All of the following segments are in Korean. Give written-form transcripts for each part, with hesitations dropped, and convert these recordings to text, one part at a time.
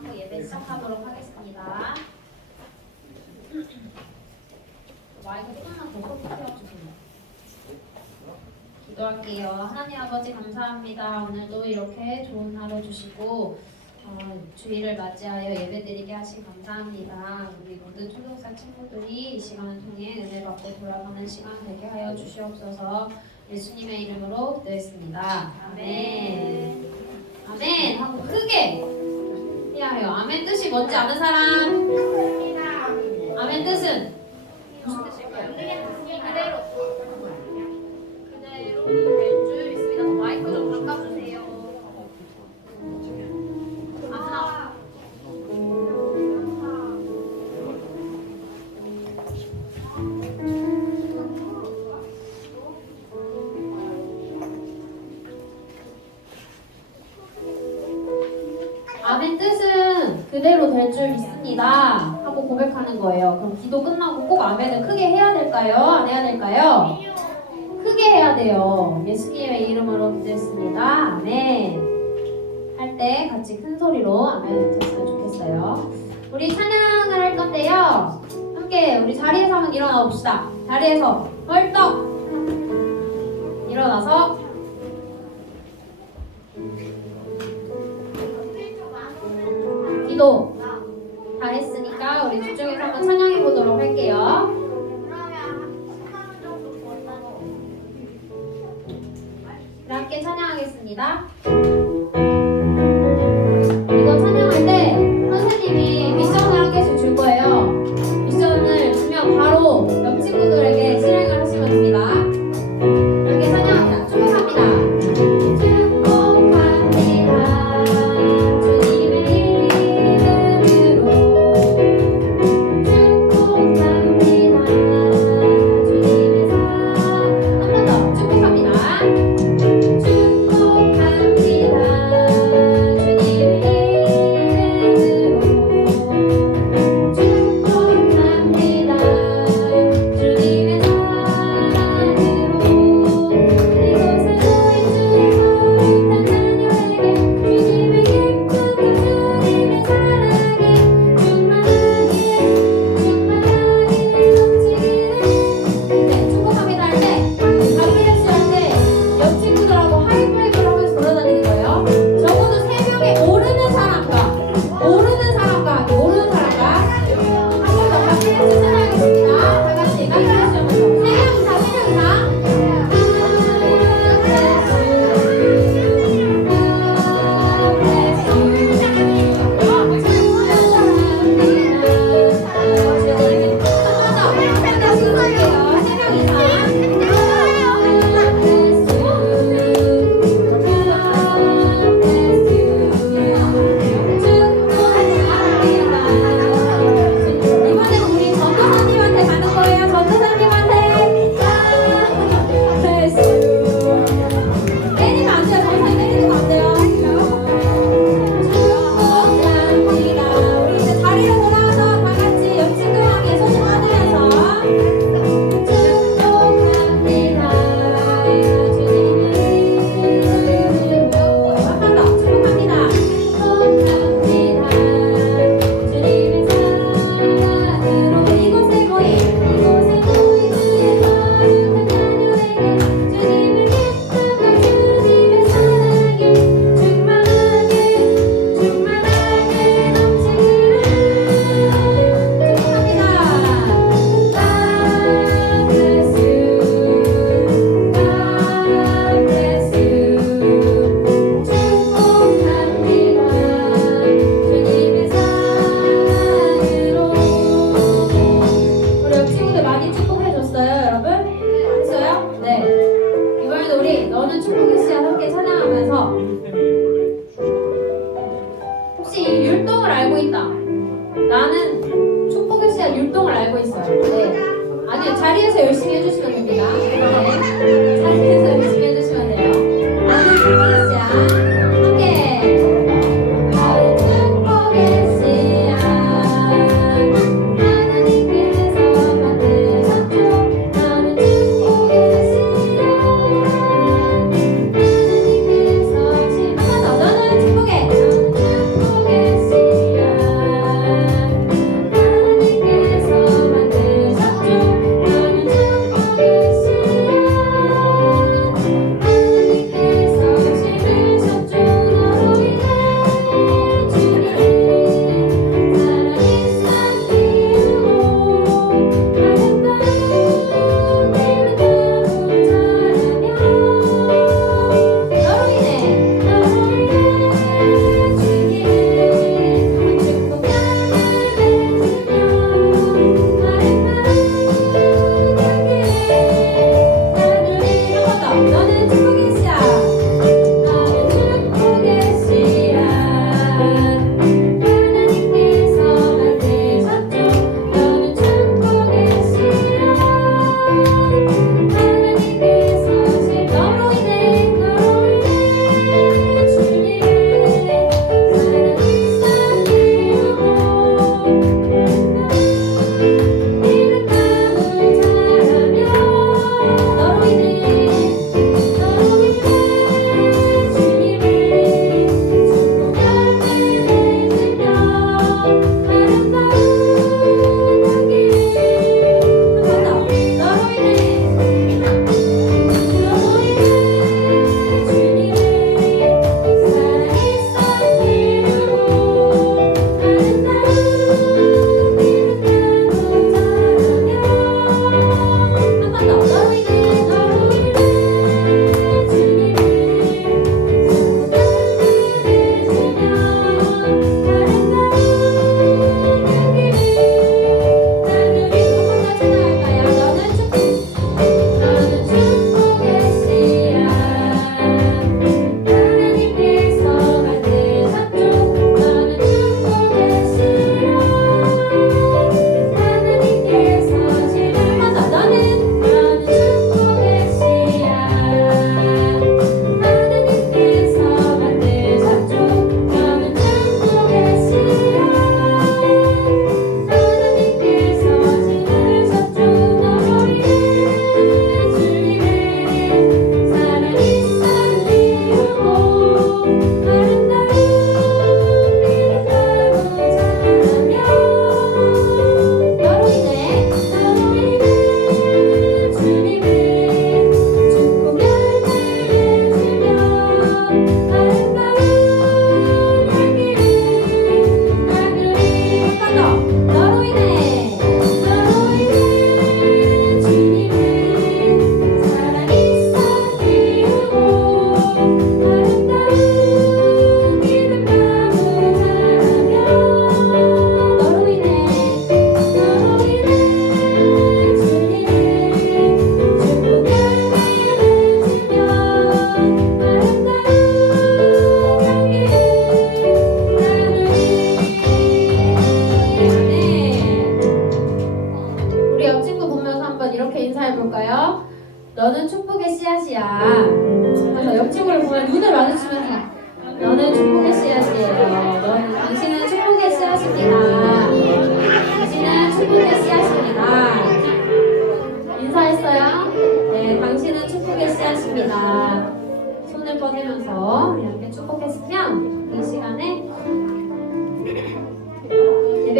기도하고 예배 시작하도록 하겠습니다. 마이크 조금만 더 끄고 태워주세요. 기도할게요. 하나님 아버지 감사합니다. 오늘도 이렇게 좋은 하루 주시고 주일을 맞이하여 예배드리게 하신 감사합니다. 우리 모든 초등사 친구들이 이 시간을 통해 은혜 받고 돌아가는 시간 되게 하여 주시옵소서. 예수님의 이름으로 기도했습니다. 아멘. 아멘 하고 크게 해야 해요. 아멘 뜻이 뭔지 아는 사람? 아멘 뜻은 무슨 뜻일까요? 그대로 될 줄 믿습니다. 마이크 좀 바꿔주세요. 안 나와. 아멘 뜻은 그대로 될 줄 믿습니다 하고 고백하는 거예요. 그럼 기도 끝나고 꼭 아멘을 크게 해야 될까요? 안 해야 될까요? 크게 해야 돼요. 예수님의 이름으로 기도했습니다. 아멘. 할 때 같이 큰 소리로 아멘 외쳤으면 좋겠어요. 우리 찬양을 할 건데요. 함께 우리 자리에서 한번 일어나 봅시다. 자리에서 벌떡 일어나서 기도 다 했으니까 우리 집중해서 한번 찬양해 보도록 할게요. 함께 찬양하겠습니다. 이거 찬양할 때 선생님이 미션을 한 개씩 줄 거예요. 미션을 주면 바로 옆 친구들에게 실행을 하시면 됩니다. 이렇게 찬양합니다. 축복합니다.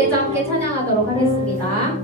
예배자 함께 찬양하도록 하겠습니다.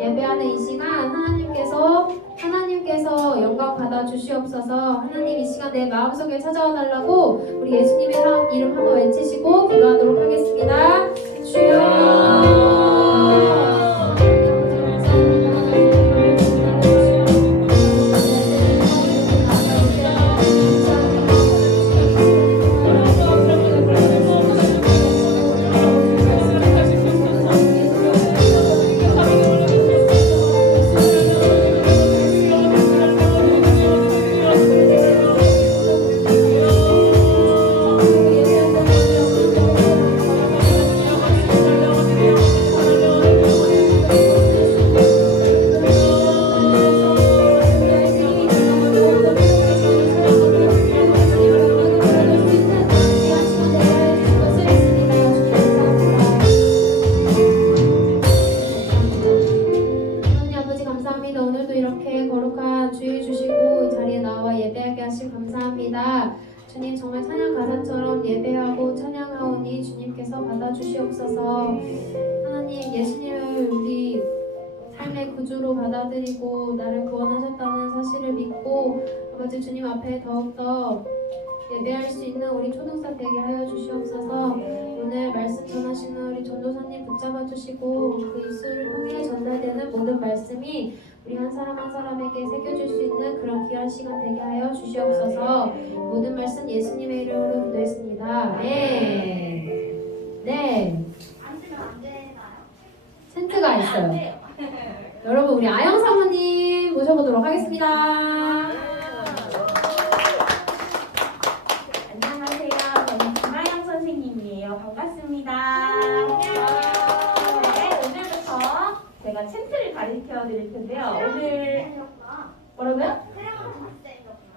예배하는 이 시간 하나님께서 영광 받아 주시옵소서. 하나님 이 시간 내 마음속에 찾아와 달라고 우리 예수님의 이름 한번 외치시고 기도하도록 하겠습니다. 주여 안에서 받아주시옵소서. 하나님, 예수님을 우리 삶의 구주로 받아들이고 나를 구원하셨다는 사실을 믿고 아버지 주님 앞에 더욱더 예배할 수 있는 우리 초등사 되게 하여 주시옵소서. 오늘 말씀 전하시는 우리 전도사님 붙잡아 주시고 그 입술을 통해 전달되는 모든 말씀이 우리 한 사람 한 사람에게 새겨줄 수 있는 그런 귀한 시간 되게 하여 주시옵소서. 모든 말씀 예수님의 이름으로 기도했습니다. 네. 앉으면 안 되나요? 텐트가 있어요. 여러분 우리 아영 사모님 모셔보도록 하겠습니다. 안녕하세요. 저는 김아영 선생님이에요. 반갑습니다. 네, 오늘부터 제가 챈트를 가르쳐 드릴 텐데요. 오늘 뭐라고요?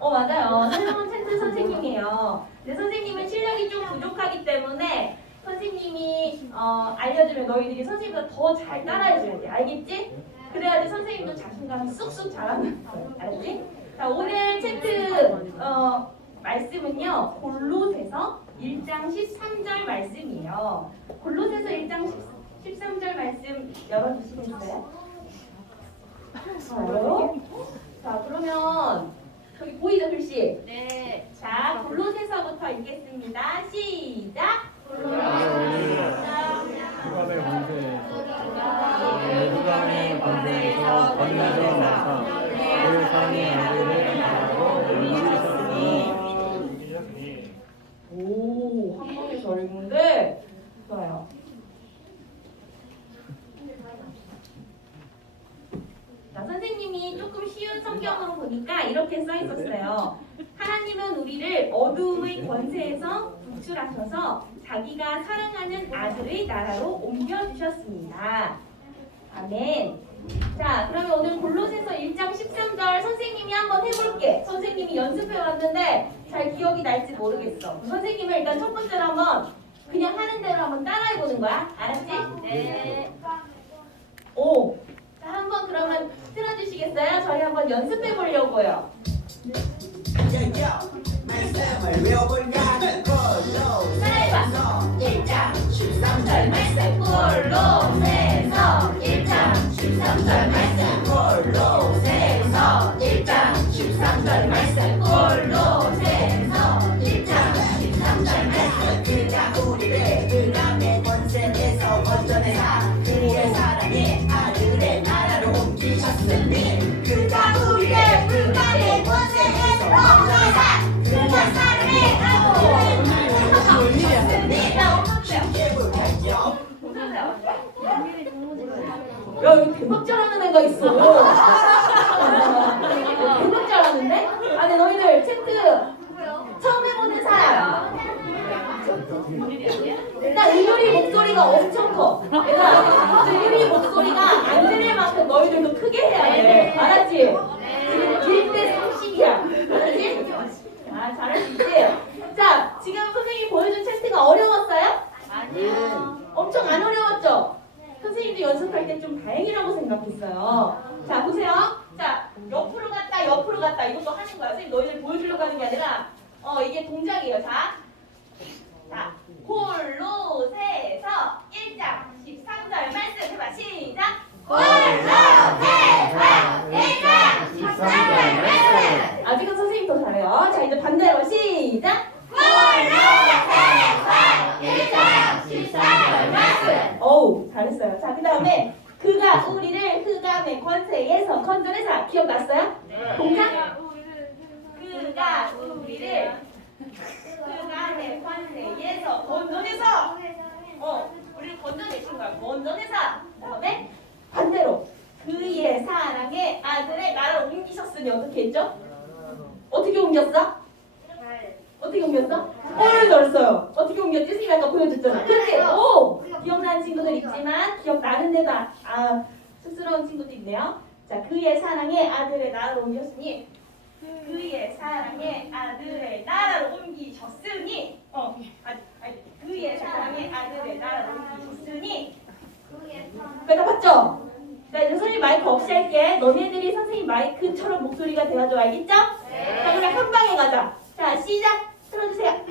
맞아요. 새로운 챈트 선생님이에요. 근데 선생님은 실력이 좀 부족하기 때문에 선생님이 알려주면 너희들이 선생님보다 더 잘 따라해줘야 돼. 알겠지? 그래야지 선생님도 자신감이 쑥쑥 자라는 거예요. 알았지? 자, 오늘 챈트 말씀은요. 골로새서 1장 13절 말씀이에요. 골로새서 1장 13절 말씀 열어주시겠어요? 알아요? 자, 그러면 저기 보이죠, 글씨? 네. 자, 골로새서부터 읽겠습니다. 시작! 후감의 권세에서 건너서 나서 그 사람의 아들을 낳고 옮기셨으니 오, 한 번에 잘 읽는데 좋아요. 자, 선생님이 조금 쉬운 성경으로 보니까 이렇게 써 있었어요. 하나님은 우리를 어두움의 권세에서 구출하셔서 자기가 사랑하는 아들의 나라로 옮겨주셨습니다. 아멘. 자, 그러면 오늘 골로새서 1장 13절 선생님이 한번 해볼게. 선생님이 연습해 왔는데 잘 기억이 날지 모르겠어. 선생님을 일단 첫 번째로 한번 그냥 하는 대로 한번 따라해보는 거야. 알았지? 네. 오. 자, 한번 그러면 틀어주시겠어요? 저희 한번 연습해 보려고요. 말씀을 외워볼까는 골로새서 1장 13절 말씀 골로새서 1장 13절 말씀 골로새서 1장 13절 말씀 골로새서 1장 13절 말씀 그가 우리를 흑암의 권세에서 건져내사 그의 사랑의 아들의 나라로 옮기셨으니 그가 우리를 흑암의 권세에서 건져내사 그가 사랑의 아들의 나라로 옮기셨으니 야, 여기 대박 잘하는 애가 있어. 대박 잘하는데? 아니, 너희들 챕트 처음 해보는 사람. 일단 의율이 목소리가 엄청 커. 얘들아, 의율이 목소리가 안 들릴 만큼 너희들도 크게 해야 돼. 알았지? 지금 1대 30이야. 알았지? 아, 잘할 수 있지? 자, 지금 선생님이 보여준 챕트가 어려웠어요? 아니요. 엄청 안 어려웠죠? 선생님도 연습할 때 좀 다행이라고 생각했어요. 자, 보세요. 자, 옆으로 갔다, 옆으로 갔다. 이것도 하는 거야. 선생님 너희들 보여주려고 하는 게 아니라 이게 동작이에요. 자, 골로새서 1장 13절 말씀 해봐. 시작! 골로새서 1장 13절 말씀 아직은 선생님 더 잘해요. 자, 이제 반대로 시작! 골로새서 1장 13절 말씀 어우, 잘했어요. 자, 그 다음에 그가 우리를 흑암의 권세에서 건져내사. 기억났어요? 동작? 그가 우리를 흑암의 권세에서 건져내서 우리를 건져내신 거야. 건져내사. 그다음에 반대로 그의 사랑의 아들의 나라로 옮기셨으니 어떻게 했죠? 어떻게 옮겼어? 어떻게 옮겼어? 잘했어요. 어떻게 옮겼지? 선생님이 아까 보여줬잖아. 그렇지? 오! 기억나는 친구들 있지만 기억나는 데도 쑥스러운 친구도 있네요. 자, 그의 사랑의 아들의 나라로 옮겼으니 그의 사랑의 아들의 나라로 옮기셨으니 그의 사랑의 아들의 나라로 옮기셨으니 그다 봤죠? 자, 이제 선생님 마이크 없이 할게. 너네들이 선생님 마이크처럼 목소리가 돼야죠. 알겠죠? 자, 그럼 한 방에 가자. 자, 시작! 틀어주세요.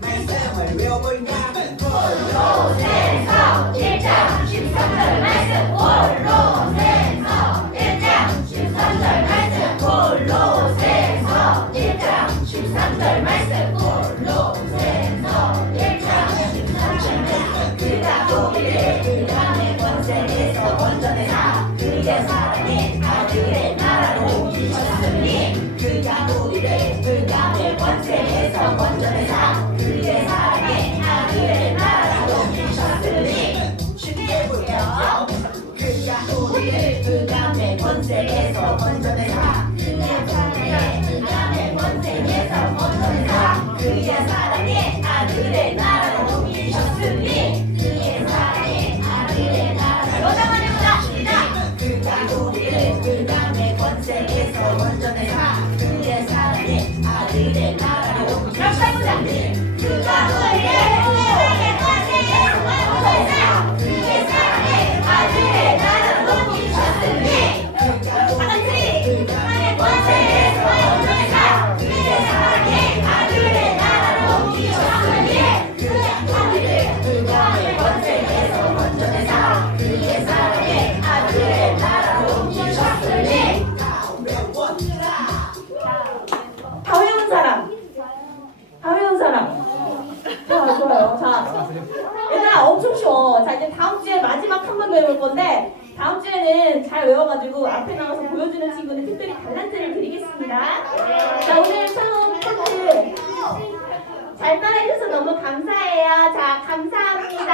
말씀 말 외워보냐 홀로새서 1장 13절 말씀 홀로새서 1장 13절 말씀 홀로새서 1장 13절 말씀 홀로새서 1장 13절 말씀 그가 우리를 그 땅의 권세에서 건져내사 그의 사랑의 아들의 나라로 옮기셨으니 그가 우리를 그 땅의 권세에서 건져내사 그의 사랑의 아들의 나라로 옮기셨으니 쉽게 보여 그가 우리를 그 땅의 권세에서 건져내사 그의 사랑의 그 땅의 권세에서 건져내사 그의 사랑의 아들의 나라로 옮기셨으니 그의 사랑의 아들의 나라로 나가려보다 시작 그가 우리를 그 땅의 권세에서 건져내사 그의 사랑의 아들의 나라로 옮기셨으니 그가 우리를 그 땅의 권세에서 건져내사 그의 사랑의 아들의 나라로 옮기셨으니 다같이 그 땅의 권세에서 건져내사 그의 사랑의 아들의 나라로 옮기셨으니 그가 우리를 그 땅의 권세에서 건져내사 그의 사랑의 아들의 나라로 옮기셨으니 다 외운 사람. 다 외운 사람. 좋아요. 자, 얘들아 엄청 쉬워. 자, 이제 다음 주에 마지막 한 번 외울 건데 다음 주에는 잘 외워가지고 앞에 나와서 보여주는 친구는 특별히 달란트를 드리겠습니다. 자, 오늘 처음 콘트 잘 따라해줘서 너무 감사해요. 자, 감사합니다.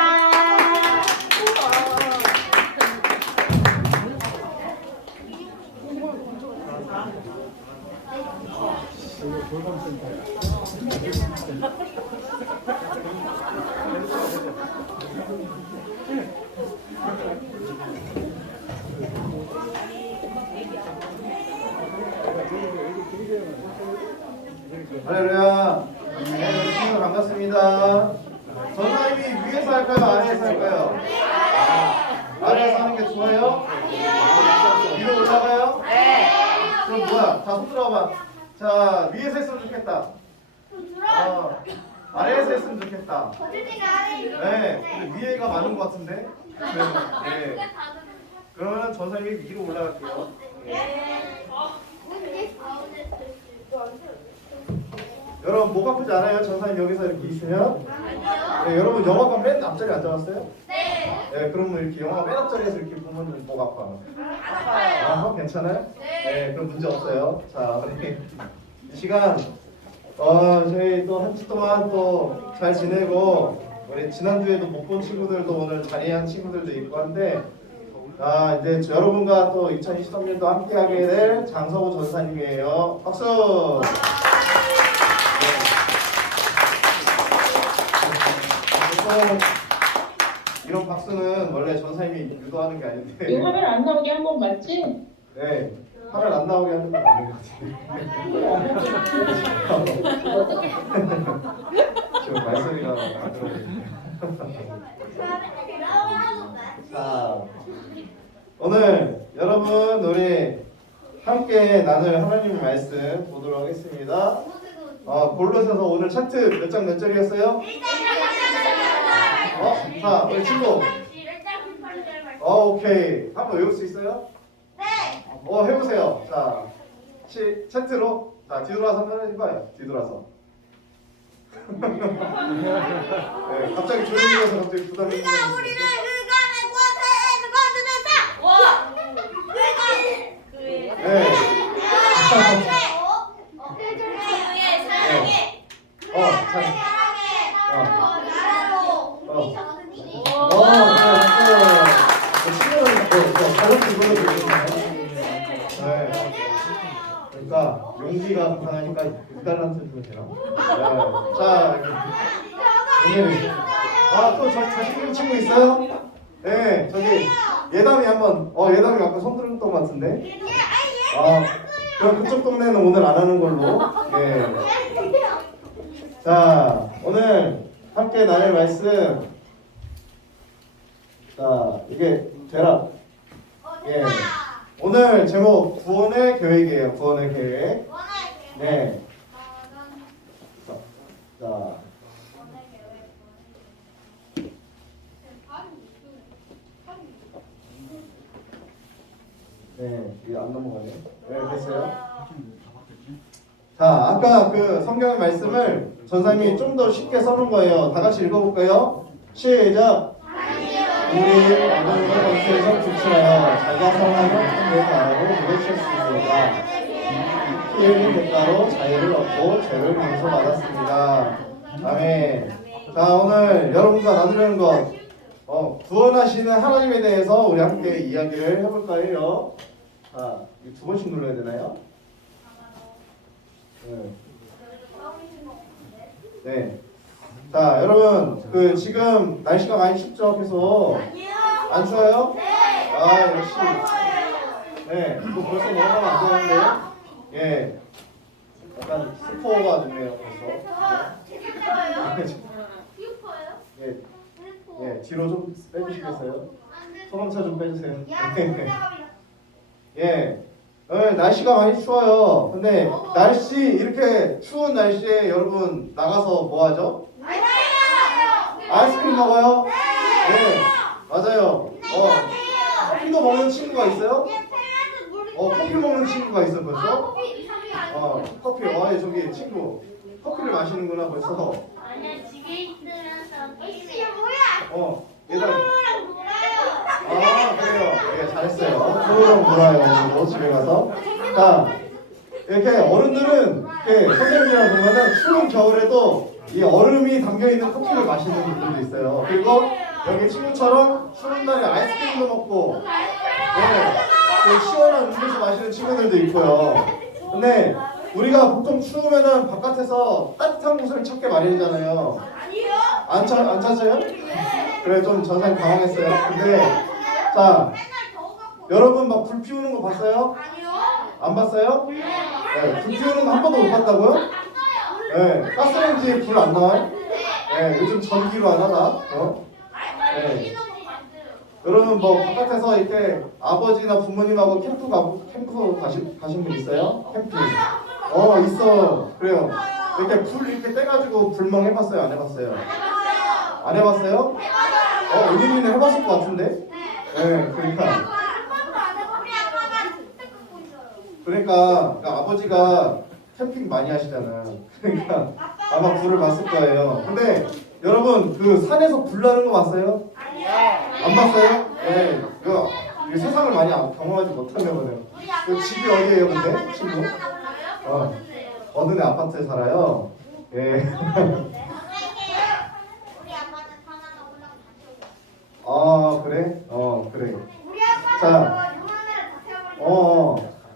할렐루야. 네, 친구 반갑습니다. 전사님이 위에서 할까요? 아래에서 할까요? 아래에서 하는 게 좋아요? 위로 올라가요? 네. 그럼 뭐야? 다 손 들어봐. 자, 위에서 했으면 좋겠다. 아래에서 했으면 좋겠다. 네, 근데 위에가 많은 것 같은데? 네. 그러면 전사님이 위로 올라갈게요. 여러분 목 아프지 않아요? 전사님 여기서 이렇게 있으면? 네, 여러분 영화관 맨 앞자리 앉아봤어요? 네, 그러면 이렇게 영화 맨 앞자리에서 이렇게 보면 목 아파요. 괜찮아요? 네, 그럼 문제 없어요. 자, 우리 이 시간 저희 또 한 주 동안 또 잘 지내고 우리 지난주에도 못 본 친구들도 오늘 자리한 친구들도 있고 한데 이제 여러분과 또 2023년도 함께하게 될 장서구 전사님이에요. 박수! 이런 박수는 원래 전사님이 유도하는 게 아닌데 이 화면 안 나오게 한 건 맞지? 네, 화면 안 나오게 하는 건 아닌 것 같아요. 지금 말소리가 안 들어오네요. 자, 오늘 여러분 우리 함께 나눌 하나님의 말씀 보도록 하겠습니다. 골로새서 오늘 차트 몇 장 몇 절이었어요? 자, 우리 친구. 오케이. 한번 외울 수 있어요? 네. 해보세요. 자, 차트로. 자, 뒤돌아서 한번 해봐요. 뒤돌아서. 네, 갑자기 조용해져서 갑자기 부담이 그가 우리를 흑암의 권세에서 건져낸다. 네. 그의 사랑에 나라로 옮기셨으니 그러니까 용기가 강하니까 6달란트 주면 되나? 네. 자, 오늘 또 자신 있는 친구 있어요? 네, 저기 예담이 한번 예담이 아까 손 들은 것 같은데. 그럼 그쪽 동네는 오늘 안 하는 걸로. 예. 자, 오늘 함께 나눌 말씀. 자, 이게 되라. 예. 오늘 제목 구원의 계획이에요. 구원의 계획. 네. 자, 네, 이게 안 넘어가네. 네, 됐어요. 자, 아까 그 성경의 말씀을 전사님이 좀 더 쉽게 써놓은 거예요. 다 같이 읽어볼까요? 시작. 우리 어둠의 권세에서 구출하여 자기가 성하는 큰 대가로 물으셨습니다. 피 흘린 대가로 자유를 얻고 죄를 용서받았습니다. 아멘. 자, 오늘 여러분과 나누려는 것, 구원하시는 하나님에 대해서 우리 함께 이야기를 해볼까 해요. 자, 두 번씩 눌러야 되나요? 네. 자, 여러분, 그 지금 날씨가 많이 춥죠? 계속 안 추워요? 아, 역시. 네, 또 벌써 넘어가면 안 되는데, 예, 약간 스포가 됐네요. 벌써. 예, 예, 뒤로 좀 빼주시겠어요? 소방차 좀 빼주세요. 예. 날씨가 많이 추워요. 근데 날씨 이렇게 추운 날씨에 여러분 나가서 뭐 하죠? 아이스크림 먹어요? 네. 맞아요. 커피도 먹는 친구가 있어요? 커피 먹는 친구가 있어 벌써? 커피. 저기 친구 커피를 마시는구나 벌써. 아니야 집에 있으면서 얘들. 그래요. 예, 잘했어요. 프로랑 놀아요. 오늘도 집에 가서. 자, 이렇게 어른들은 이렇게 선생님이랑 보면은 추운 겨울에도 이 얼음이 담겨 있는 커피를 마시는 분들도 있어요. 그리고 여기 친구처럼 추운 날에 아이스크림도 먹고, 그 시원한 음료수 마시는 친구들도 있고요. 근데 우리가 보통 추우면은 바깥에서 따뜻한 곳을 찾게 마련이잖아요. 안 찾아요? 그래, 좀 전사님 당황했어요. 근데 자, 여러분 막 불 피우는 거 봤어요? 안 봤어요? 네, 불 피우는 거 한 번도 못 봤다고요? 네, 가스레인지에 불 안 나와요? 네, 요즘 전기로 안 하나? 네. 여러분 뭐 바깥에서 이렇게 아버지나 부모님하고 캠프 가신 분 있어요? 캠프. 있어. 그래요. 이렇게 불 이렇게 떼가지고 불멍 해봤어요? 안 해봤어요? 안 해봤어요? 은희는 해봤을 것 같은데? 네, 그러니까 아버지가 캠핑 많이 하시잖아요. 그러니까 아마 불을 봤을 거예요. 근데 여러분 그 산에서 불 나는 거 봤어요? 안 봤어요? 네, 이거 세상을 많이 경험하지 못하나 보네요. 그 집이 어디예요, 근데 친구? 어느 아파트에 살아요? 예. 그래? 그래.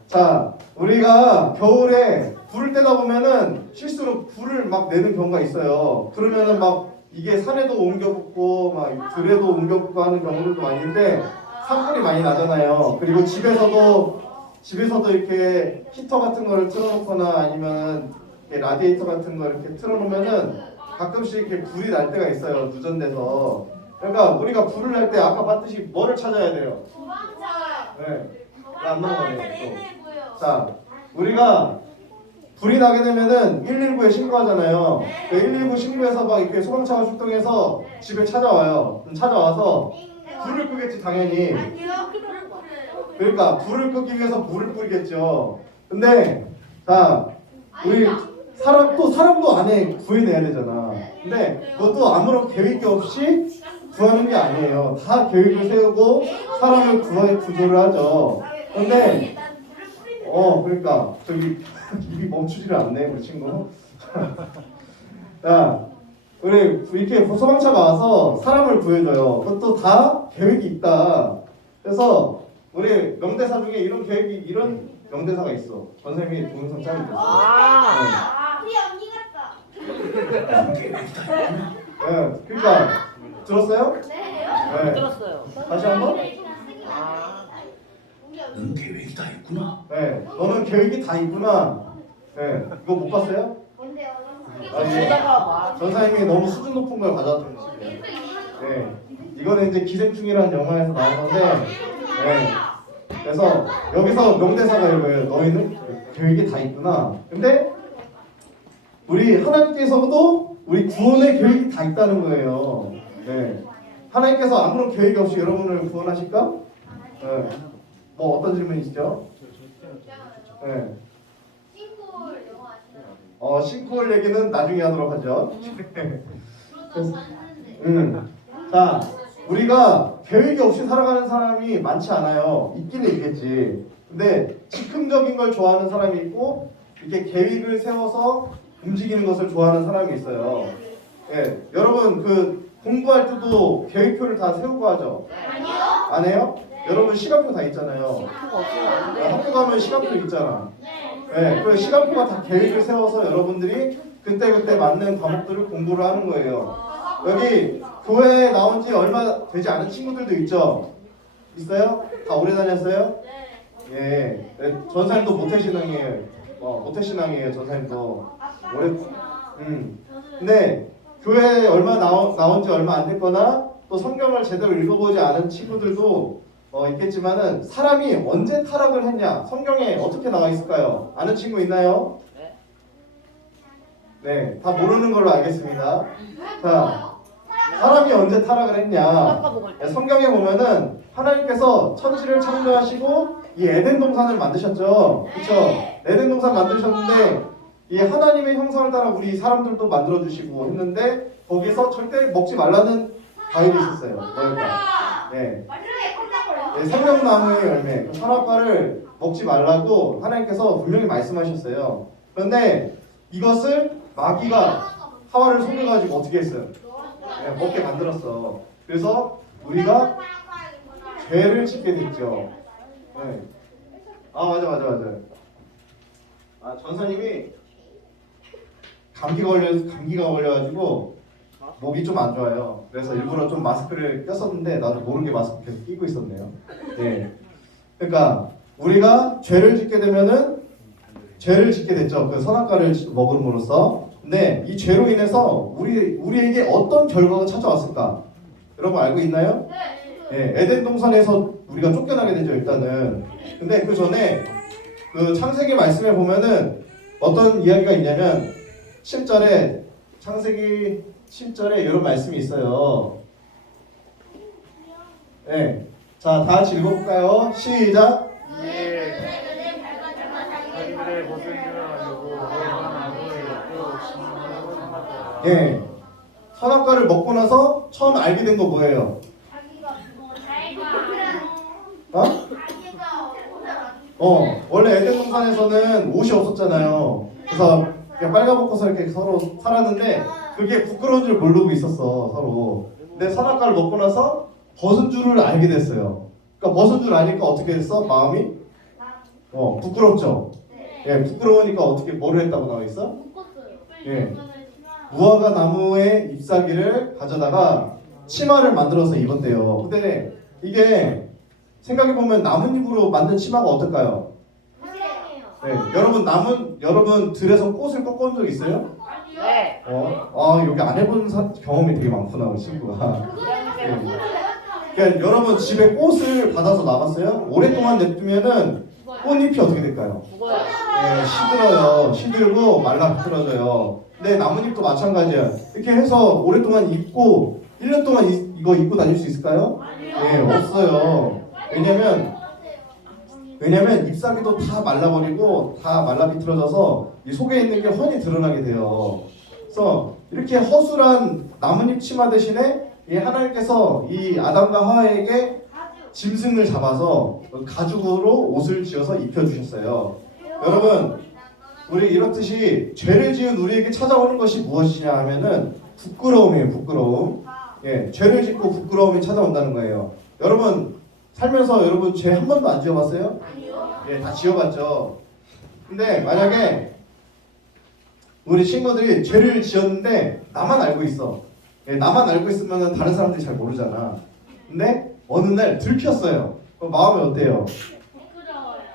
자, 우리가 겨울에 불을 떼다 보면은 실수로 불을 막 내는 경우가 있어요. 그러면은 막 이게 산에도 옮겨 붙고 막 들에도 옮겨 붙고 하는 경우들도 많이 있는데 산불이 많이 나잖아요. 그리고 집에서도 이렇게 히터 같은 거를 틀어놓거나 아니면 라디에이터 같은 거 이렇게 틀어놓으면은 가끔씩 이렇게 불이 날 때가 있어요. 누전돼서. 그러니까 우리가 불을 낼 때 아까 봤듯이 뭐를 찾아야 돼요? 네. 안 넘어가네요. 또. 자, 우리가 불이 나게 되면은 119에 신고하잖아요. 119 신고해서 막 이렇게 소방차가 출동해서 집에 찾아와요. 그럼 찾아와서 불을 끄겠지 당연히. 그러니까 불을 끄기 위해서 물을 뿌리겠죠. 근데 자, 우리 사람도 안에 구해내야 되잖아. 근데 그것도 아무런 계획이 없이 구하는 게 아니에요. 다 계획을 세우고 사람을 구조를 하죠. 근데 그러니까 저기 입이 멈추지를 않네 우리 친구. 자, 우리 이렇게 소방차가 와서 사람을 구해줘요. 그것도 다 계획이 있다. 그래서 우리 명대사 중에 이런 명대사가 있어. 선생님이 동영상 촬영됐어. 우리 언니 같다. 네, 그러니까 들었어요? 네. 들었어요. 다시 한번? 넌 계획이 다 있구나. 네, 너는 계획이 다 있구나. 네, 이거 못 봤어요? 뭔데요? 전사님이 너무 수준 높은 걸 가져왔던 모습이에요. 네, 이거는 이제 기생충이라는 영화에서 나온 건데, 네. 그래서 여기서 명대사가 이거예요. 너희는 계획이 다 있구나. 근데 우리 하나님께서도 우리 구원의 계획이 다 있다는 거예요. 네. 하나님께서 아무런 계획이 없이 여러분을 구원하실까? 네. 뭐 어떤 질문 있죠? 네. 싱콜 영어 아시나요? 싱크홀 얘기는 나중에 하도록 하죠. 그러다 봤는데. 자, 우리가 계획이 없이 살아가는 사람이 많지 않아요. 있기는 있겠지. 근데 즉흥적인 걸 좋아하는 사람이 있고 이렇게 계획을 세워서 움직이는 것을 좋아하는 사람이 있어요. 예, 여러분 그 공부할 때도 계획표를 다 세우고 하죠? 아니요. 안 해요? 여러분 시간표 다 있잖아요. 학교 가면 시간표 있잖아. 네, 그 시간표가 다 계획을 세워서 여러분들이 그때그때 맞는 과목들을 공부를 하는 거예요. 여기 교회에 나온 지 얼마 되지 않은 친구들도 있죠? 있어요? 다 오래 다녔어요? 예, 전사님도 모태신앙이에요. 모태신앙이에요, 전사님도. 오래, 근데 교회에 나온 지 얼마 안 됐거나 또 성경을 제대로 읽어보지 않은 친구들도 있겠지만은 사람이 언제 타락을 했냐? 성경에 어떻게 나와 있을까요? 아는 친구 있나요? 네, 다 모르는 걸로 알겠습니다. 자, 사람이 언제 타락을 했냐? 성경에 보면은 하나님께서 천지를 창조하시고 이 에덴 동산을 만드셨죠. 그렇죠? 에덴 동산 만드셨는데 이 하나님의 형상을 따라 우리 사람들도 만들어 주시고 했는데 거기서 절대 먹지 말라는 과일이 있었어요. 뭐일까? 네. 네, 생명나무의 열매, 그 선악과를 먹지 말라고 하나님께서 분명히 말씀하셨어요. 그런데 이것을 마귀가 하와를 속여가지고 어떻게 했어요? 네, 먹게 만들었어. 그래서 우리가 죄를 짓게 됐죠. 네. 아 맞아. 전사님이 감기가 걸려가지고 목이 좀 안 좋아요. 그래서 일부러 좀 마스크를 꼈었는데 나도 모르게 마스크 계속 끼고 있었네요. 네. 그러니까 우리가 죄를 짓게 되면은 죄를 짓게 됐죠. 그 선악과를 먹음으로써. 근데 이 죄로 인해서 우리에게 어떤 결과가 찾아왔을까? 여러분 알고 있나요? 네. 에덴 동산에서 우리가 쫓겨나게 되죠, 일단은. 근데 그 전에 그 창세기 말씀에 보면은 어떤 이야기가 있냐면 7절에 창세기 10절에 이런 말씀이 있어요. 네. 자, 다 같이 읽어볼까요? 시작. 예. 선악과를 먹고 나서 처음 알게 된 거 뭐예요? 원래 에덴 동산에서는 옷이 없었잖아요. 그래서 그냥 빨가벗고서 이렇게 서로 살았는데 그게 부끄러운 줄 모르고 있었어, 서로. 근데 선악과를 먹고 나서 벗은 줄을 알게 됐어요. 그러니까 벗은 줄 아니까 어떻게 됐어? 마음이? 부끄럽죠? 예, 부끄러우니까 어떻게 뭐를 했다고 나와 있어? 예. 무화과 나무의 잎사귀를 가져다가 치마를 만들어서 입었대요. 근데 이게 생각해보면 나뭇잎으로 만든 치마가 어떨까요? 네, 여러분 들에서 꽃을 꺾은 적 있어요? 네. 여기 안 해본 경험이 되게 많구나 우리 친구가. 네. 그러니까 여러분 집에 꽃을 받아서 놔봤어요? 오랫동안 냅두면은 꽃잎이 어떻게 될까요? 네, 시들고 말라 비틀어져요. 근데 나뭇잎도 마찬가지야. 이렇게 해서 오랫동안 입고 1년 동안 이거 입고 다닐 수 있을까요? 네, 없어요. 왜냐면 잎사귀도 다 말라버리고 다 말라 비틀어져서 이 속에 있는 게 훤히 드러나게 돼요. 그래서 이렇게 허술한 나뭇잎 치마 대신에 이 하나님께서 이 아담과 하와에게 짐승을 잡아서 가죽으로 옷을 지어서 입혀주셨어요. 여러분, 우리 이렇듯이 죄를 지은 우리에게 찾아오는 것이 무엇이냐 하면은 부끄러움이에요. 부끄러움. 예, 죄를 짓고 부끄러움이 찾아온다는 거예요. 여러분 살면서 여러분 죄 한 번도 안 지어봤어요? 아니요. 예, 다 지어봤죠. 근데 만약에 우리 친구들이 죄를 지었는데 나만 알고 있어. 예, 나만 알고 있으면 다른 사람들이 잘 모르잖아. 근데 어느 날 들켰어요. 그럼 마음이 어때요?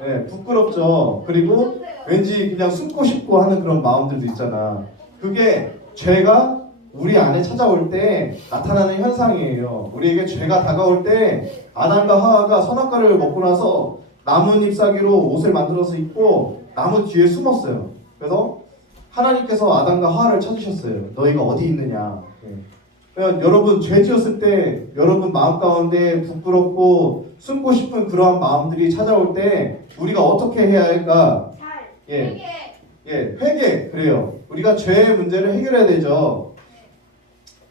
예, 부끄럽죠. 그리고 왠지 그냥 숨고 싶고 하는 그런 마음들도 있잖아. 그게 죄가 우리 안에 찾아올 때 나타나는 현상이에요. 우리에게 죄가 다가올 때 아담과 하와가 선악과를 먹고 나서 나뭇잎 사귀로 옷을 만들어서 입고 나무 뒤에 숨었어요. 그래서 하나님께서 아담과 하와를 찾으셨어요. 너희가 어디 있느냐. 그러니까 여러분 죄 지었을 때 여러분 마음 가운데 부끄럽고 숨고 싶은 그러한 마음들이 찾아올 때 우리가 어떻게 해야 할까? 예, 회개. 그래요. 우리가 죄의 문제를 해결해야 되죠.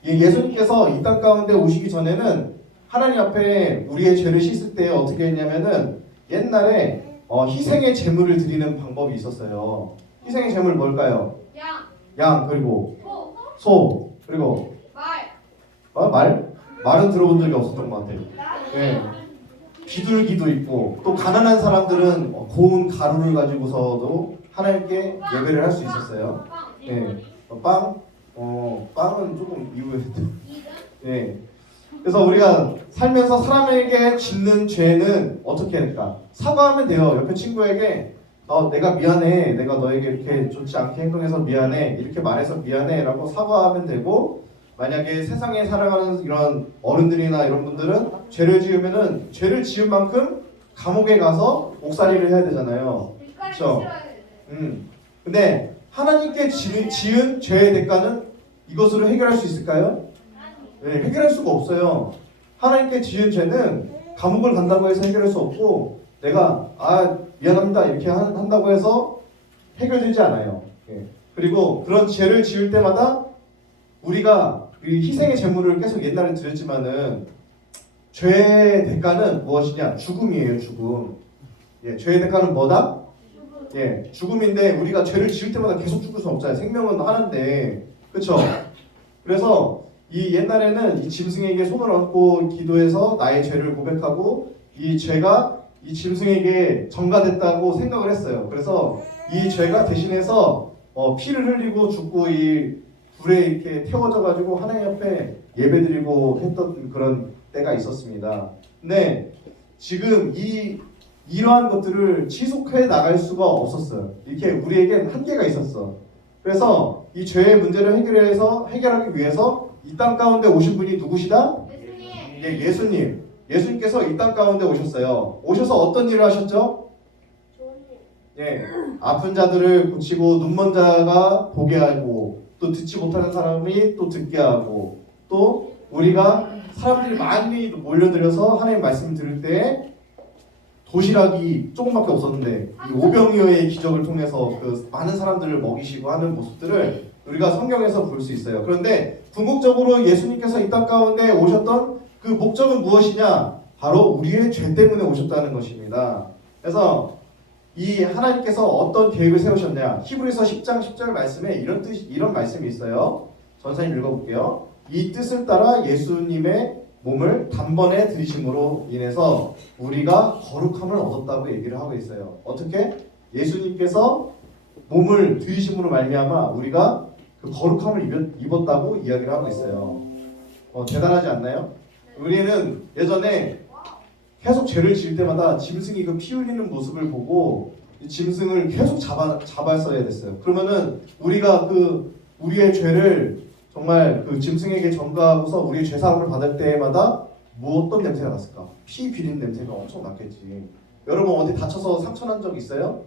예수님께서 이 땅 가운데 오시기 전에는 하나님 앞에 우리의 죄를 씻을 때 어떻게 했냐면은 옛날에 희생의 제물을 드리는 방법이 있었어요. 희생의 제물 뭘까요? 양 그리고 소 그리고 말은 들어본 적이 없었던 것 같아요. 네. 비둘기도 있고 또 가난한 사람들은 고운 가루를 가지고서도 하나님께 예배를 할 수 있었어요. 네. 빵은 조금 이후에 네. 그래서 우리가 살면서 사람에게 짓는 죄는 어떻게 해야 될까? 사과하면 돼요. 옆에 친구에게 내가 미안해. 내가 너에게 이렇게 좋지 않게 행동해서 미안해. 이렇게 말해서 미안해. 라고 사과하면 되고 만약에 세상에 살아가는 이런 어른들이나 이런 분들은 죄를 지으면은 죄를 지은 만큼 감옥에 가서 옥살이를 해야 되잖아요. 그렇죠? 근데 하나님께 지은 죄의 대가는 이것으로 해결할 수 있을까요? 네, 해결할 수가 없어요. 하나님께 지은 죄는 감옥을 간다고 해서 해결할 수 없고 내가 미안합니다 이렇게 한다고 해서 해결되지 않아요. 예. 그리고 그런 죄를 지을 때마다 우리가 이 희생의 제물을 계속 옛날에 드렸지만은 죄의 대가는 무엇이냐? 죽음이에요. 죽음. 예, 죄의 대가는 뭐다? 예, 죽음인데 우리가 죄를 지을 때마다 계속 죽을 수 없잖아요. 생명은 하나인데, 그렇죠? 그래서 이 옛날에는 이 짐승에게 손을 얹고 기도해서 나의 죄를 고백하고 이 죄가 이 짐승에게 전가됐다고 생각을 했어요. 그래서 이 죄가 대신해서 피를 흘리고 죽고 이 불에 이렇게 태워져 가지고 하나님 앞에 예배드리고 했던 그런 때가 있었습니다. 근데 지금 이러한 것들을 지속해 나갈 수가 없었어요. 이렇게 우리에겐 한계가 있었어. 그래서 이 죄의 문제를 해결하기 위해서 이 땅 가운데 오신 분이 누구시다? 예, 예수님. 예수님께서 이 땅 가운데 오셨어요. 오셔서 어떤 일을 하셨죠? 예, 아픈 자들을 고치고 눈먼 자가 보게 하고 또 듣지 못하는 사람이 또 듣게 하고 또 우리가 사람들이 많이 몰려들어서 하나님 말씀 들을 때 도시락이 조금밖에 없었는데 이 오병이어의 기적을 통해서 그 많은 사람들을 먹이시고 하는 모습들을 우리가 성경에서 볼 수 있어요. 그런데 궁극적으로 예수님께서 이 땅 가운데 오셨던 그 목적은 무엇이냐? 바로 우리의 죄 때문에 오셨다는 것입니다. 그래서 이 하나님께서 어떤 계획을 세우셨냐? 히브리서 10장 10절 말씀에 이런 말씀이 있어요. 전사님 읽어볼게요. 이 뜻을 따라 예수님의 몸을 단번에 들이심으로 인해서 우리가 거룩함을 얻었다고 얘기를 하고 있어요. 어떻게? 예수님께서 몸을 들이심으로 말미암아 우리가 그 거룩함을 입었다고 이야기를 하고 있어요. 대단하지 않나요? 우리는 예전에 계속 죄를 지을 때마다 짐승이 그 피 흘리는 모습을 보고 이 짐승을 계속 잡았어야 됐어요. 그러면은 우리가 우리의 죄를 정말 그 짐승에게 전가하고서 우리의 죄사함을 받을 때마다 어떤 냄새가 났을까? 피 비린 냄새가 엄청 났겠지. 여러분 어디 다쳐서 상처 난 적 있어요?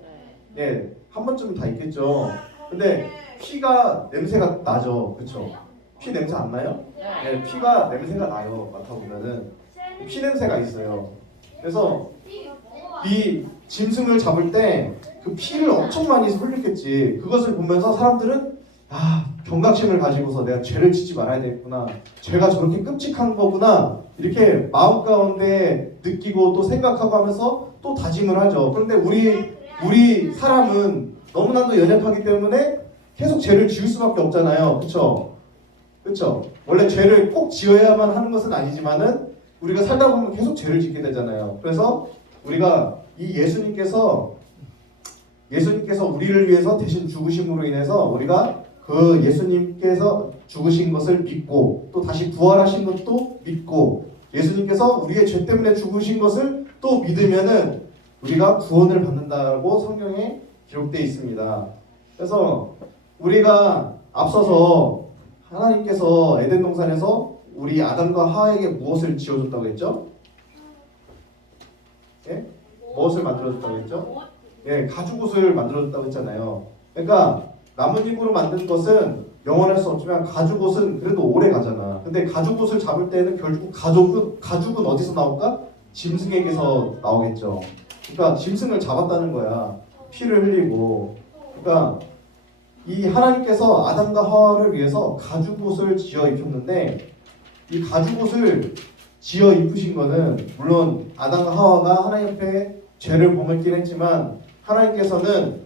네, 한 번쯤은 다 있겠죠. 근데 피가 냄새가 나죠, 그렇죠? 피 냄새 안 나요? 네, 피가 냄새가 나요. 맡아보면은 피 냄새가 있어요. 그래서 이 짐승을 잡을 때 그 피를 엄청 많이 흘렸겠지. 그것을 보면서 사람들은 경각심을 가지고서 내가 죄를 짓지 말아야 되겠구나. 죄가 저렇게 끔찍한 거구나. 이렇게 마음 가운데 느끼고 또 생각하고 하면서 또 다짐을 하죠. 그런데 우리 사람은 너무나도 연약하기 때문에 계속 죄를 지을 수밖에 없잖아요. 그렇죠? 그렇죠? 원래 죄를 꼭 지어야만 하는 것은 아니지만은 우리가 살다 보면 계속 죄를 짓게 되잖아요. 그래서 우리가 이 예수님께서 우리를 위해서 대신 죽으심으로 인해서 우리가 그 예수님께서 죽으신 것을 믿고 또 다시 부활하신 것도 믿고 예수님께서 우리의 죄 때문에 죽으신 것을 또 믿으면은 우리가 구원을 받는다고 성경에 기록되어 있습니다. 그래서 우리가 앞서서 하나님께서 에덴 동산에서 우리 아담과 하와에게 무엇을 지어줬다고 했죠? 예? 무엇을 만들어줬다고 했죠? 예, 가죽옷을 만들어줬다고 했잖아요. 그러니까 나뭇잎으로 만든 것은 영원할 수 없지만 가죽옷은 그래도 오래 가잖아. 근데 가죽옷을 잡을 때는 결국 가죽은 어디서 나올까? 짐승에게서 나오겠죠. 그러니까 짐승을 잡았다는 거야. 피를 흘리고. 그러니까 이 하나님께서 아담과 하와를 위해서 가죽옷을 지어 입혔는데 이 가죽옷을 지어 입으신 거는 물론 아담과 하와가 하나님 앞에 죄를 범했긴 했지만 하나님께서는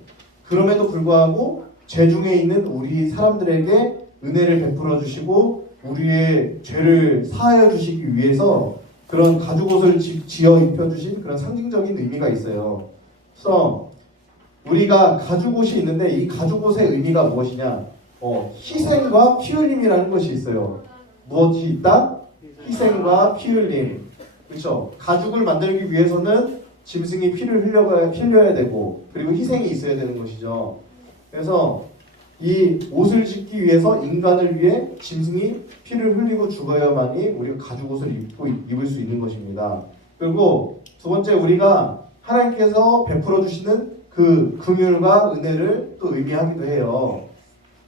그럼에도 불구하고 죄 중에 있는 우리 사람들에게 은혜를 베풀어 주시고 우리의 죄를 사하여 주시기 위해서 그런 가죽옷을 지어 입혀 주신 그런 상징적인 의미가 있어요. 그래서 우리가 가죽옷이 있는데 이 가죽옷의 의미가 무엇이냐? 희생과 피 흘림이라는 것이 있어요. 무엇이 있다? 희생과 피 흘림. 그렇죠? 가죽을 만들기 위해서는 짐승이 피를 흘려야 되고 그리고 희생이 있어야 되는 것이죠. 그래서 이 옷을 짓기 위해서 인간을 위해 짐승이 피를 흘리고 죽어야만이 우리가 가죽옷을 입을 수 있는 것입니다. 그리고 두 번째 우리가 하나님께서 베풀어 주시는 그 긍휼과 은혜를 또 의미하기도 해요.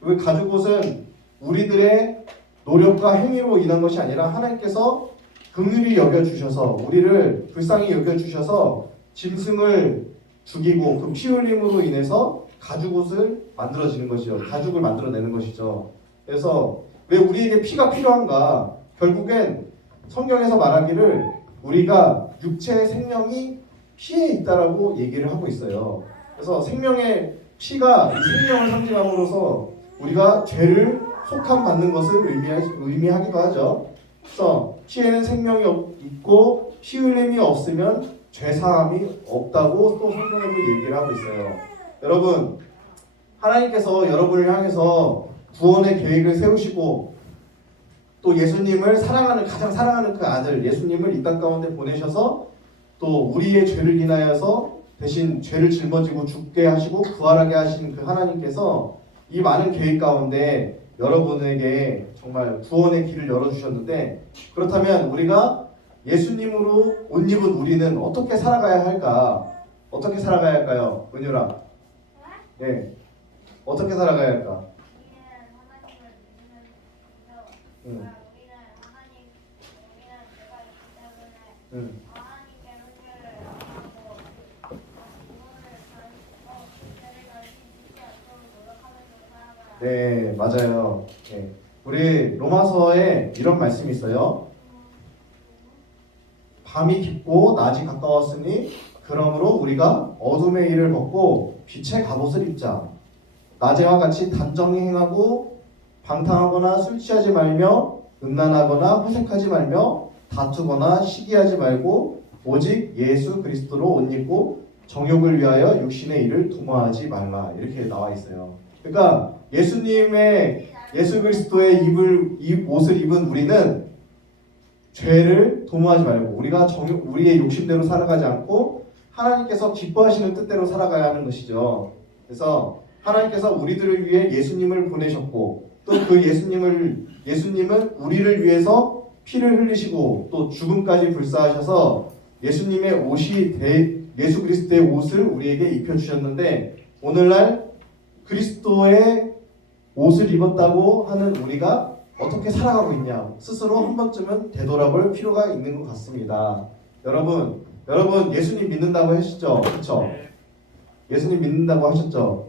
그 가죽옷은 우리들의 노력과 행위로 인한 것이 아니라 하나님께서 긍휼히 여겨주셔서 우리를 불쌍히 여겨주셔서 짐승을 죽이고 그 피 흘림으로 인해서 가죽옷을 만들어지는 것이죠. 가죽을 만들어내는 것이죠. 그래서 왜 우리에게 피가 필요한가? 결국엔 성경에서 말하기를 우리가 육체의 생명이 피에 있다라고 얘기를 하고 있어요. 그래서 생명의 피가 이 생명을 상징함으로써 우리가 죄를 속함받는 것을 의미하기도 하죠. 그래서 피에는 생명이 있고 피 흘림이 없으면 죄 사함이 없다고 또 성경에도 얘기를 하고 있어요. 여러분, 하나님께서 여러분을 향해서 구원의 계획을 세우시고 또 예수님을 가장 사랑하는 그 아들 예수님을 이 땅 가운데 보내셔서 또 우리의 죄를 인하여서 대신 죄를 짊어지고 죽게 하시고 부활하게 하신 그 하나님께서 이 많은 계획 가운데 여러분에게 정말 구원의 길을 열어주셨는데 그렇다면 우리가 예수님으로 옷 입은 우리는 어떻게 살아가야 할까? 어떻게 살아가야 할까요? 은유라. 네. 어떻게 살아가야 할까? 응. 응. 네, 맞아요. 네. 우리 로마서에 이런 말씀이 있어요. 밤이 깊고 낮이 가까웠으니 그러므로 우리가 어둠의 일을 벗고 빛의 갑옷을 입자. 낮에와 같이 단정히 행하고 방탕하거나 술 취하지 말며 음란하거나 호색하지 말며 다투거나 시기하지 말고 오직 예수 그리스도로 옷 입고 정욕을 위하여 육신의 일을 도모하지 말라. 이렇게 나와 있어요. 그러니까 예수 그리스도의 옷을 입은 우리는 죄를 도모하지 말고 우리의 욕심대로 살아가지 않고 하나님께서 기뻐하시는 뜻대로 살아가야 하는 것이죠. 그래서 하나님께서 우리들을 위해 예수님을 보내셨고 또 그 예수님은 우리를 위해서 피를 흘리시고 또 죽음까지 불사하셔서 예수님의 옷이 예수 그리스도의 옷을 우리에게 입혀주셨는데 오늘날 그리스도의 옷을 입었다고 하는 우리가 어떻게 살아가고 있냐 스스로 한 번쯤은 되돌아볼 필요가 있는 것 같습니다. 여러분 예수님 믿는다고 하셨죠? 그렇죠? 예수님 믿는다고 하셨죠?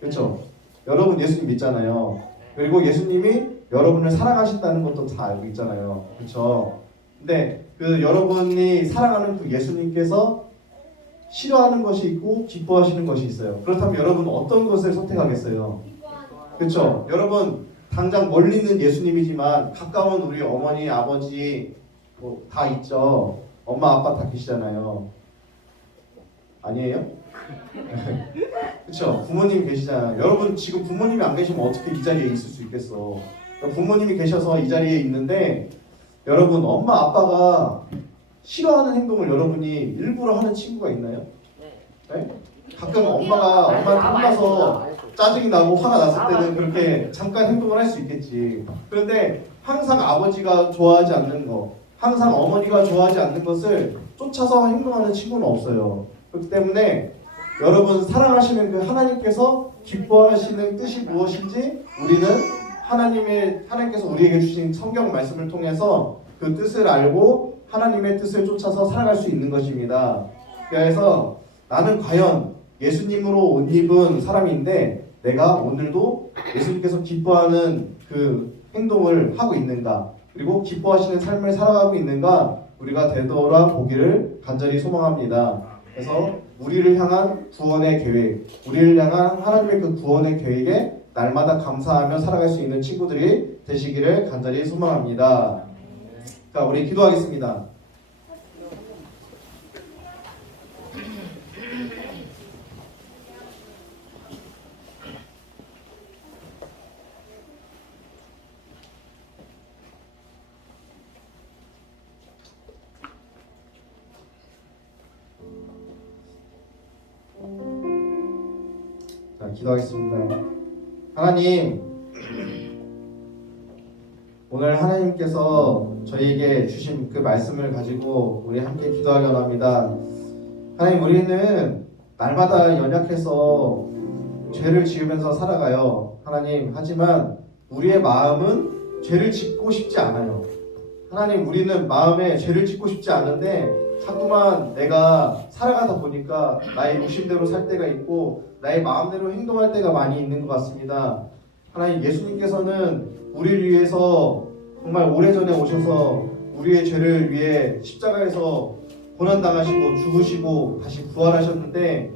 그렇죠? 여러분 예수님 믿잖아요. 그리고 예수님이 여러분을 사랑하신다는 것도 다 알고 있잖아요. 그렇죠? 근데 그 여러분이 사랑하는 그 예수님께서 싫어하는 것이 있고 기뻐하시는 것이 있어요. 그렇다면 여러분 어떤 것을 선택하겠어요? 그렇죠? 여러분 당장 멀리 있는 예수님이지만 가까운 우리 어머니, 아버지 다 있죠. 엄마, 아빠 다 계시잖아요. 아니에요? 그렇죠? 부모님 계시잖아요. 여러분 지금 부모님이 안 계시면 어떻게 이 자리에 있을 수 있겠어? 부모님이 계셔서 이 자리에 있는데 여러분 엄마, 아빠가 싫어하는 행동을 여러분이 일부러 하는 친구가 있나요? 네? 가끔 엄마한테 혼나서 짜증이 나고 화가 났을 때는 그렇게 잠깐 행동을 할 수 있겠지. 그런데 항상 아버지가 좋아하지 않는 거, 항상 어머니가 좋아하지 않는 것을 쫓아서 행동하는 친구는 없어요. 그렇기 때문에 여러분 사랑하시는 그 하나님께서 기뻐하시는 뜻이 무엇인지 우리는 하나님께서 우리에게 주신 성경 말씀을 통해서 그 뜻을 알고 하나님의 뜻을 쫓아서 살아갈 수 있는 것입니다. 그래서 나는 과연 예수님으로 옷 입은 사람인데 내가 오늘도 예수님께서 기뻐하는 그 행동을 하고 있는가, 그리고 기뻐하시는 삶을 살아가고 있는가 우리가 되돌아보기를 간절히 소망합니다. 그래서 우리를 향한 구원의 계획, 우리를 향한 하나님의 그 구원의 계획에 날마다 감사하며 살아갈 수 있는 친구들이 되시기를 간절히 소망합니다. 자, 우리 기도하겠습니다. 자, 기도하겠습니다. 하나님, 오늘 하나님께서 저희에게 주신 그 말씀을 가지고 우리 함께 기도하려고 합니다. 하나님, 우리는 날마다 연약해서 죄를 지으면서 살아가요. 하나님, 하지만 우리의 마음은 죄를 짓고 싶지 않아요. 하나님, 우리는 마음에 죄를 짓고 싶지 않은데 자꾸만 내가 살아가다 보니까 나의 욕심대로 살 때가 있고 나의 마음대로 행동할 때가 많이 있는 것 같습니다. 하나님, 예수님께서는 우리를 위해서 정말 오래전에 오셔서 우리의 죄를 위해 십자가에서 고난당하시고 죽으시고 다시 부활하셨는데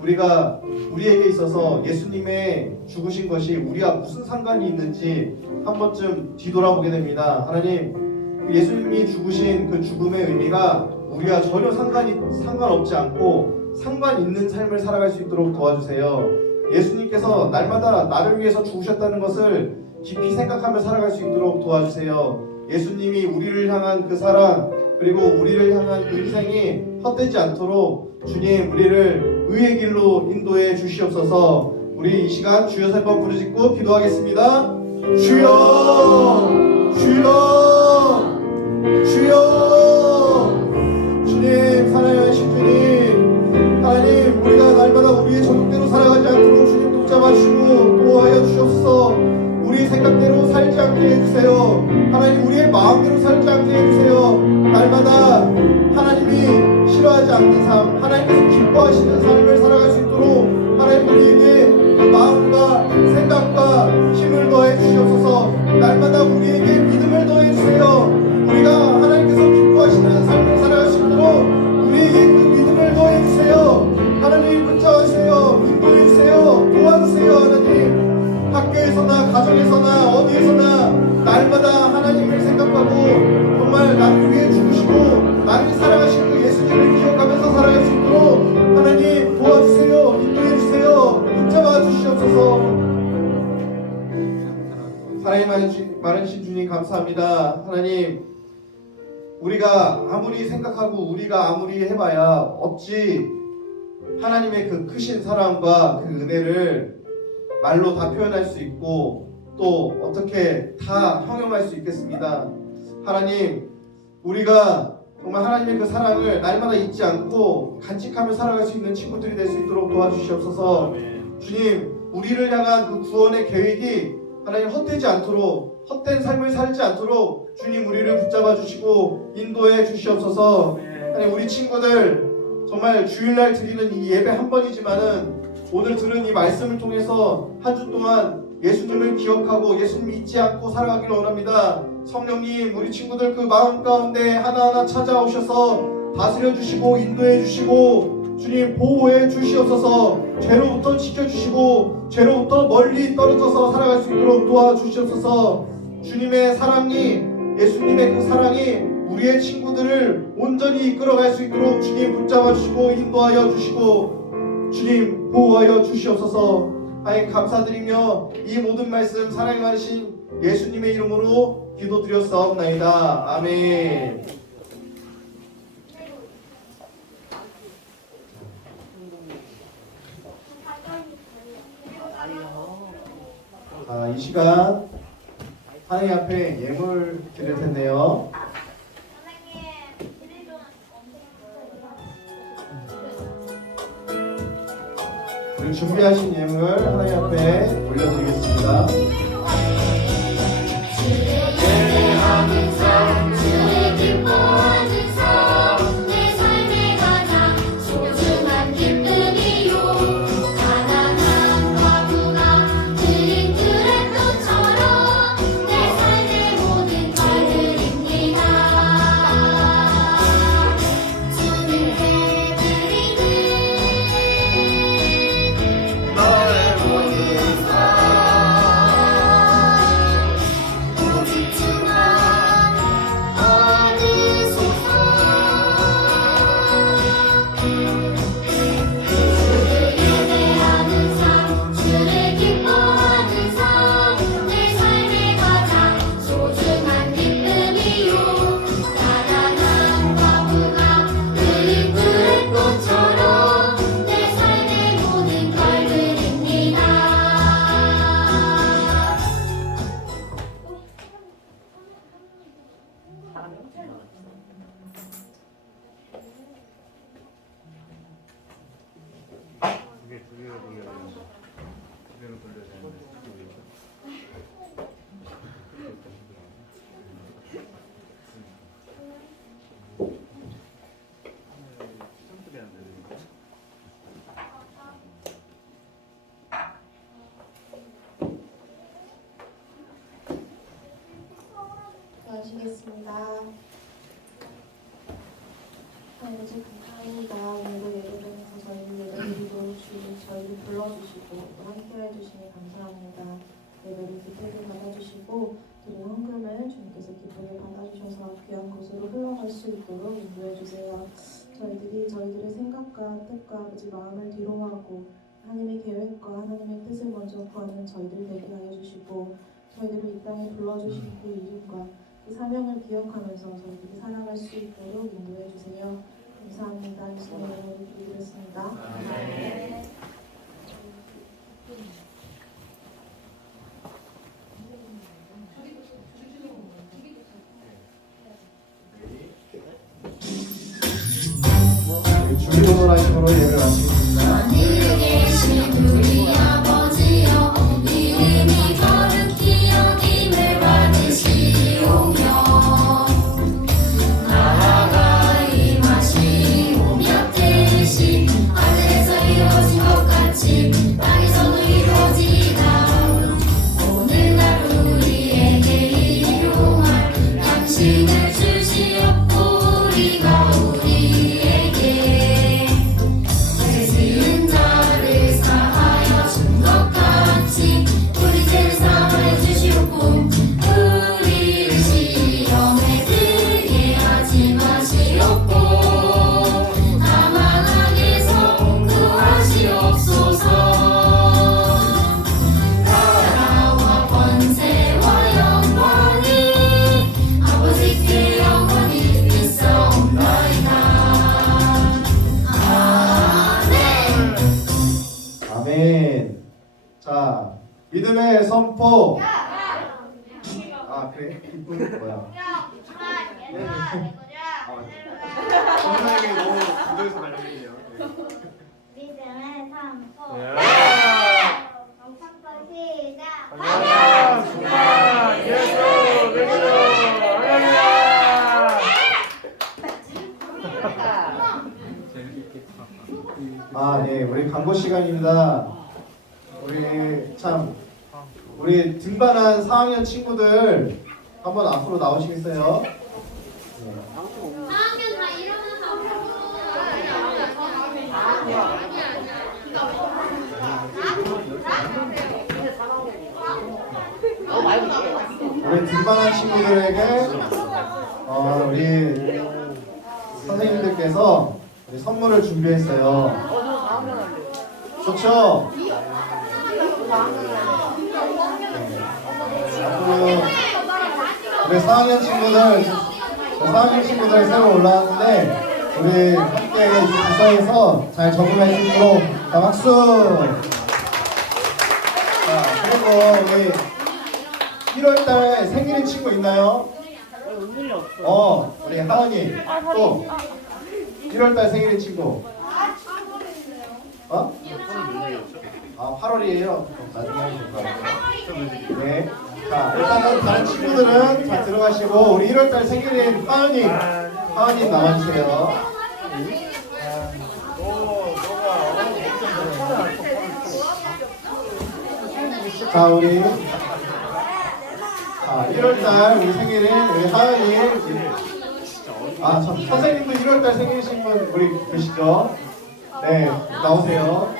우리에게 있어서 예수님의 죽으신 것이 우리와 무슨 상관이 있는지 한 번쯤 뒤돌아보게 됩니다. 하나님, 예수님이 죽으신 그 죽음의 의미가 우리와 전혀 상관없지 않고 상관 있는 삶을 살아갈 수 있도록 도와주세요. 예수님께서 날마다 나를 위해서 죽으셨다는 것을 깊이 생각하며 살아갈 수 있도록 도와주세요. 예수님이 우리를 향한 그 사랑, 그리고 우리를 향한 그 희생이 헛되지 않도록 주님, 우리를 의의 길로 인도해 주시옵소서. 우리 이 시간 주여 세 번 부르짖고 기도하겠습니다. 주여, 주여, 주여. 주님, 사랑하신 주님, 하나님, 우리가 날마다 우리의 저속대로 살아가지 않도록 주님 붙잡아주시고 보호하여 주옵소서. 우리 생각대로 살지 않게 해주세요. 하나님, 우리의 마음대로 살지 않게 해주세요. 날마다 하나님이 싫어하지 않는 삶, 하나님께서 기뻐하시는 삶을 살아갈 수 있도록 하나님, 우리에게 그 마음과 생각과 힘을 더해 주시옵소서. 날마다 우리에게 믿음을 더해 주세요. 우리가 하나님께서 기뻐하시는 삶을 살아갈 수 있도록 우리에게 그 믿음을 더해 주세요. 하나님, 붙잡아주세요. 인도해 주세요. 도와주세요. 하나님, 학교에서나 가정에서나 어디에서나 날마다 하나님을 생각하고 정말 나를 위해 죽으시고 나를 사랑하신 그 예수님을 기억하면서 살아갈 수 있도록 하나님 도와주세요. 인도해 주세요. 붙잡아 주시옵소서. 사랑이 많으신 주님 감사합니다. 하나님, 우리가 아무리 생각하고 우리가 아무리 해봐야 어찌 하나님의 그 크신 사랑과 그 은혜를 말로 다 표현할 수 있고 또 어떻게 다 형용할 수 있겠습니다. 하나님, 우리가 정말 하나님의 그 사랑을 날마다 잊지 않고 간직하며 살아갈 수 있는 친구들이 될 수 있도록 도와주시옵소서. 주님, 우리를 향한 그 구원의 계획이 하나님 헛되지 않도록, 헛된 삶을 살지 않도록 주님 우리를 붙잡아 주시고 인도해 주시옵소서. 하나님, 우리 친구들 정말 주일날 드리는 이 예배 한 번이지만은 오늘 들은 이 말씀을 통해서 한 주 동안 예수님을 기억하고 예수님 잊지 않고 살아가기를 원합니다. 성령님, 우리 친구들 그 마음 가운데 하나하나 찾아오셔서 다스려 주시고 인도해 주시고 주님 보호해 주시옵소서. 죄로부터 지켜주시고 죄로부터 멀리 떨어져서 살아갈 수 있도록 도와주시옵소서. 주님의 사랑이, 예수님의 그 사랑이 우리의 친구들을 온전히 이끌어갈 수 있도록 주님 붙잡아 주시고 인도하여 주시고 주님 보호하여 주시옵소서. 하나님, 감사드리며 이 모든 말씀 사랑이 많으신 예수님의 이름으로 기도드렸사옵나이다. 아멘. 이 시간 하나님 앞에 예물 드릴 텐데요. 그리고 준비하신 예물 하나님 앞에 올려드리겠습니다. 하시겠습니다. 아버지 감사합니다. 오늘도 예배당에서 저희를 예배드리도록 주님 저희를 불러주시고 또 함께해 주시니 감사합니다. 예배를 기쁘게 받아주시고 드린 헌금을 주님께서 기쁘게 받아주셔서 귀한 곳으로 흘러갈 수 있도록 인도해 주세요. 저희들이 저희들의 생각과 뜻과 아버지 마음을 뒤로하고 하나님의 계획과 하나님의 뜻을 먼저 구하는 저희들 되게 하여 주시고 저희들을 이 땅에 불러주신 그 이름과 그 사명을 기억하면서 저희들이 살아갈 수 있도록 인도해 주세요. 감사합니다. 예수님의 이름으로 기도드렸습니다. 네. 주기도문 하심으로 예배를 마치겠습니다. 하늘에 계신 우리 아버지여 이름이 거룩히 여김을 받으시오며 나라가 임하시오며 뜻이 하늘에서 이루어진 것 같이 땅에서도 이루어지이다. 오늘날 우리에게 일용할 양식을 주시옵고 우리가 우리에게 죄 지은 자를 사하여 준 것 같이 우리 죄를 사하여 주시옵고 우리를 시험에 들게 하지 마시옵고 다만 악에서 구하시옵소서. 나라와 권세와 영광이 아버지께 영원히 있사옵나이다. 아멘. 아멘. 자, 믿음의 선포. 아 그래? 기쁨이 뭐야? 선생님이 너무 기도해서 말씀이네요. 믿음의 선포. 성탄절 시작. 아, 네, 우리 광고 시간입니다. 우리 등반한 4학년 친구들 한번 앞으로 나오시겠어요? 네. 4학년 다 일어나서 우리 등반한 친구들에게 우리 선생님들께서 우리 선물을 준비했어요. 좋죠? 앞으로 우리 4학년 친구들 새로 올라왔는데 우리 함께 이 부서에서 잘 적응할 수 있도록 자, 박수! 자, 그리고 우리 1월달 생일인 친구 있나요? 우리 하은이 또 1월달 생일인 친구. 어? 아 8월이에요. 나중에 하면 될 것 같아요. 네. 자 일단은 다른 친구들은 잘 들어가시고 우리 1월달 생일인 하은이 나와주세요. 자 우리 1월달 우리 생일인 우리 하은이 참 선생님도 1월달 생일이신 분 우리 계시죠? 네 나오세요.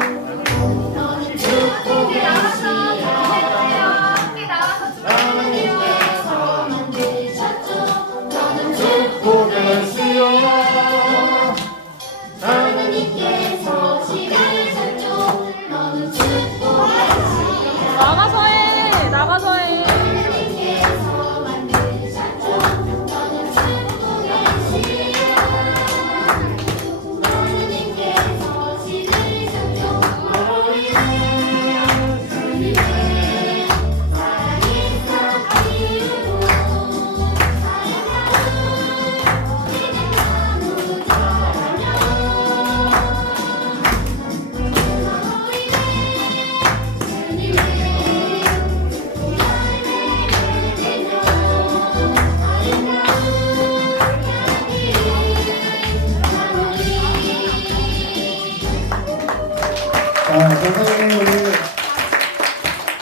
너는 축복의 하나님께서 만드셨죠. 너는 축복의 하나님께서 시간을 셨죠. 너는 축복의 나가서 해. 나가서 해. 하나님께서 만드셨죠. 너는 축복의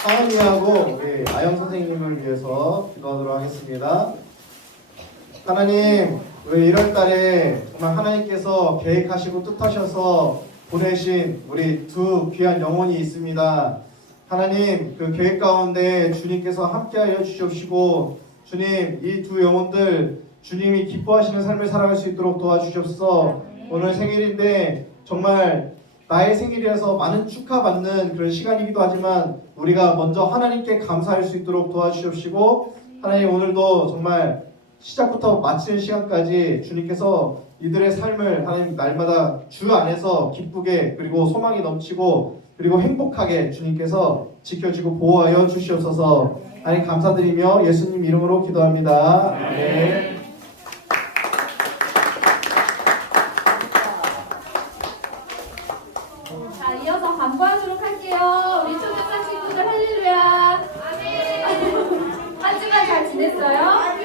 하은이하고 우리 아영 선생님을 위해서 기도하도록 하겠습니다. 하나님, 우리 1월 달에 정말 하나님께서 계획하시고 뜻하셔서 보내신 우리 두 귀한 영혼이 있습니다. 하나님, 그 계획 가운데 주님께서 함께하여 주시옵시고, 주님, 이 두 영혼들 주님이 기뻐하시는 삶을 살아갈 수 있도록 도와주시옵소서. 오늘 생일인데 정말 나의 생일이라서 많은 축하받는 그런 시간이기도 하지만 우리가 먼저 하나님께 감사할 수 있도록 도와주시옵시고, 하나님 오늘도 정말 시작부터 마치는 시간까지 주님께서 이들의 삶을 하나님 날마다 주 안에서 기쁘게 그리고 소망이 넘치고 그리고 행복하게 주님께서 지켜주고 보호하여 주시옵소서. 하나님 감사드리며 예수님 이름으로 기도합니다. 아멘. 자, 이어서 광고하도록 할게요. 우리 초등학생 친구들 할렐루야. 한 주간 잘 지냈어요?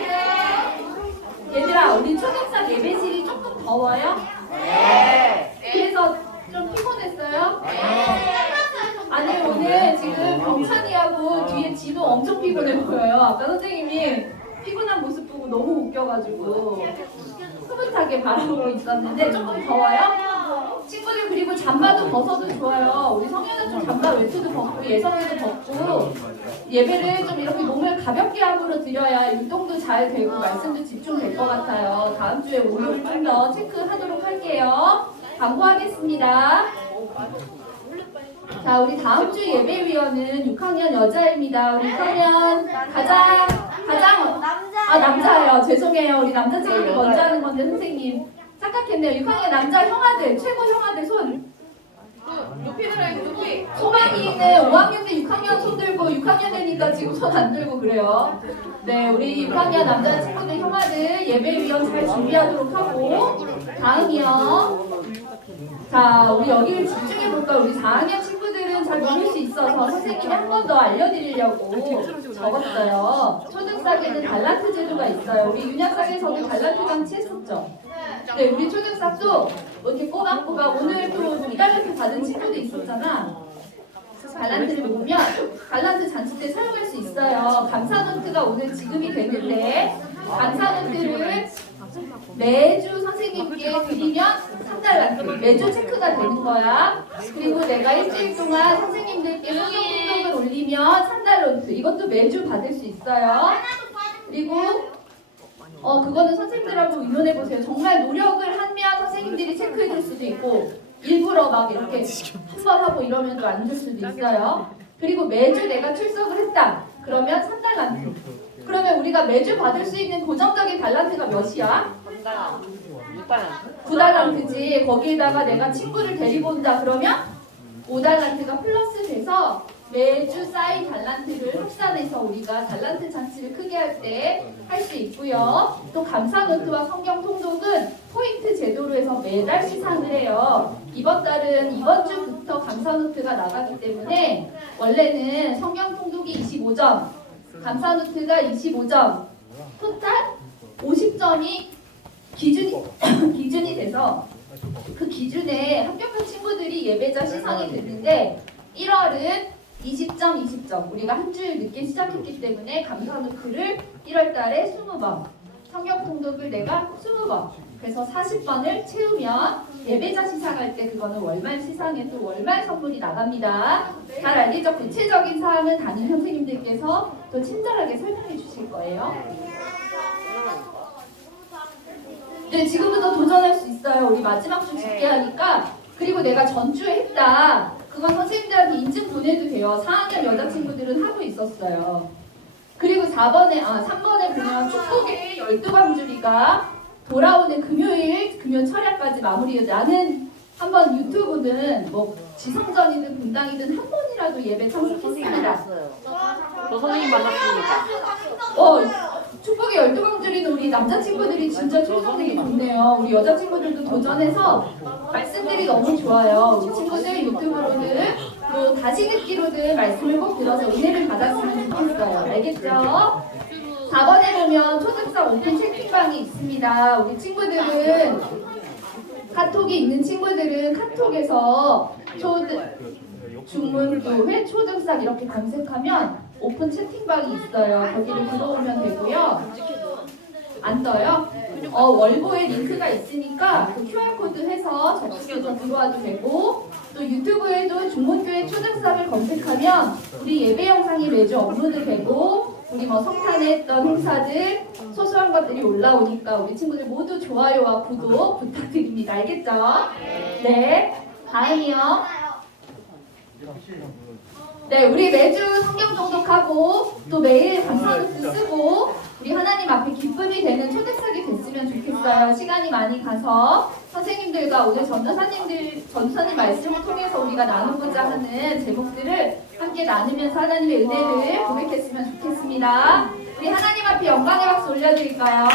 얘들아, 우리 초등학생 예배실이 조금 더워요? 그래서 좀 피곤했어요? 아니, 오늘 지금 병찬이하고 뒤에 진호 엄청 피곤해 보여요. 아까 선생님이 피곤한 모습 보고 너무 웃겨가지고 흐뭇하게 바라보고 있었는데 조금 더워요? 친구들 그리고 잠바도 벗어도 좋아요. 우리 성현은 좀 잠바 외투도 벗고 예성이도 벗고 예배를 좀 이렇게 몸을 가볍게 함으로 드려야 율동도 잘 되고 말씀도 집중될 것 같아요. 다음 주에 오류를 좀 더 체크하도록 할게요. 광고하겠습니다. 자, 우리 다음 주 예배위원은 6학년 여자입니다. 우리 6학년 가장 남자예요. 죄송해요. 우리 남자 친구들 먼저 하는 건데 선생님 착각했네요. 6학년 남자 형아들 최고 형아들 손 높이 들어요. 높이. 소망이는 5학년 때 6학년 손 들고 6학년 되니까 지금 손 안 들고 그래요. 네, 우리 6학년 남자 친구들 형아들 예배위원 잘 준비하도록 하고 다음이요. 자, 우리 여기를 집중해 볼까? 우리 4학년 친구들은 잘 모를 수 있어서 선생님이 한 번 더 알려드리려고 적었어요. 초등학생에는 달란트 제도가 있어요. 우리 윤약상에서도 달란트 강치했었죠. 네, 우리 초등학생도 이렇게 꼬박꼬박 오늘 또 2달란트 받은 친구도 있었잖아. 달란트를 모으면 달란트 잔치 때 사용할 수 있어요. 감사노트가 오늘 지급이 되는데 감사노트를 매주 선생님께 드리면 3달란트 매주 체크가 되는 거야. 그리고 내가 일주일 동안 선생님들께 성경통독을 올리면 3달란트 이것도 매주 받을 수 있어요. 그리고 그거는 선생님들하고 의논해 보세요. 정말 노력을 하면 선생님들이 체크해 줄 수도 있고 일부러 막 이렇게 한 번 하고 이러면 또 안 줄 수도 있어요. 그리고 매주 내가 출석을 했다. 그러면 3달란트. 그러면 우리가 매주 받을 수 있는 고정적인 달란트가 몇이야? 9달란트지. 거기에다가 내가 친구를 데리고 온다 그러면 5달란트가 플러스 돼서 매주 쌓인 달란트를 합산해서 우리가 달란트 잔치를 크게 할 때 할 수 있고요. 또 감사노트와 성경 통독은 포인트 제도로 해서 매달 시상을 해요. 이번 달은 이번 주부터 감사노트가 나가기 때문에 원래는 성경 통독이 25점, 감사노트가 25점, 토탈 50점이 기준이 돼서 그 기준에 합격한 친구들이 예배자 시상이 됐는데 1월은 20점. 우리가 한 주일 늦게 시작했기 때문에 감사노트를 1월 달에 20번, 성경 통독을 내가 20번, 그래서 40번을 채우면 예배자 시상할 때 그거는 월말 시상에 또 월말 선물이 나갑니다. 잘 알겠죠? 구체적인 사항은 담임 선생님들께서 또 친절하게 설명해 주실 거예요. 네, 지금부터 도전할 수 있어요. 우리 마지막 주 집계 하니까. 그리고 내가 전주에 했다. 그건 선생님들한테 인증 보내도 돼요. 4학년 여자친구들은 하고 있었어요. 그리고 3번에 보면 축복의 12광주리가 돌아오는 금요 철야까지 마무리해요. 나는 한번 유튜브는 뭐 지성전이든 분당이든 한 번이라도 예배 참석했습니다. 저 선생님 만났습니다. 축복의 12광주리는 우리 남자친구들이 진짜 출석되기 좋네요. 우리 여자친구들도 도전해서 말씀들이 너무 좋아요. 우리 친구들 유튜브로는 또 다시 듣기로는 말씀을 꼭 들어서 은혜를 받았으면 좋겠어요. 알겠죠? 4번에 보면 초등상 오픈 채팅방이 있습니다. 우리 친구들은 카톡이 있는 친구들은 카톡에서 중문교회 초등삭 이렇게 검색하면 오픈 채팅방이 있어요. 거기를 들어오면 되고요. 안 떠요? 월보에 링크가 있으니까 그 QR코드 해서 접속해서 들어와도 되고, 또 유튜브에도 중문교회 초등삭을 검색하면 우리 예배 영상이 매주 업로드 되고, 우리 뭐 성탄에 했던 행사들 소소한 것들이 올라오니까 우리 친구들 모두 좋아요와 구독 부탁드립니다. 알겠죠? 네. 다음이요. 네, 우리 매주 성경 정독하고 또 매일 감사노트 쓰고 우리 하나님 앞에 기쁨이 되는 초대석이 됐으면 좋겠어요. 시간이 많이 가서 선생님들과 오늘 전도사님 말씀을 통해서 우리가 나누고자 하는 제목들을 함께 나누면서 하나님의 은혜를 고백했으면 좋겠습니다. 우리 하나님 앞에 영광의 박수 올려드릴까요?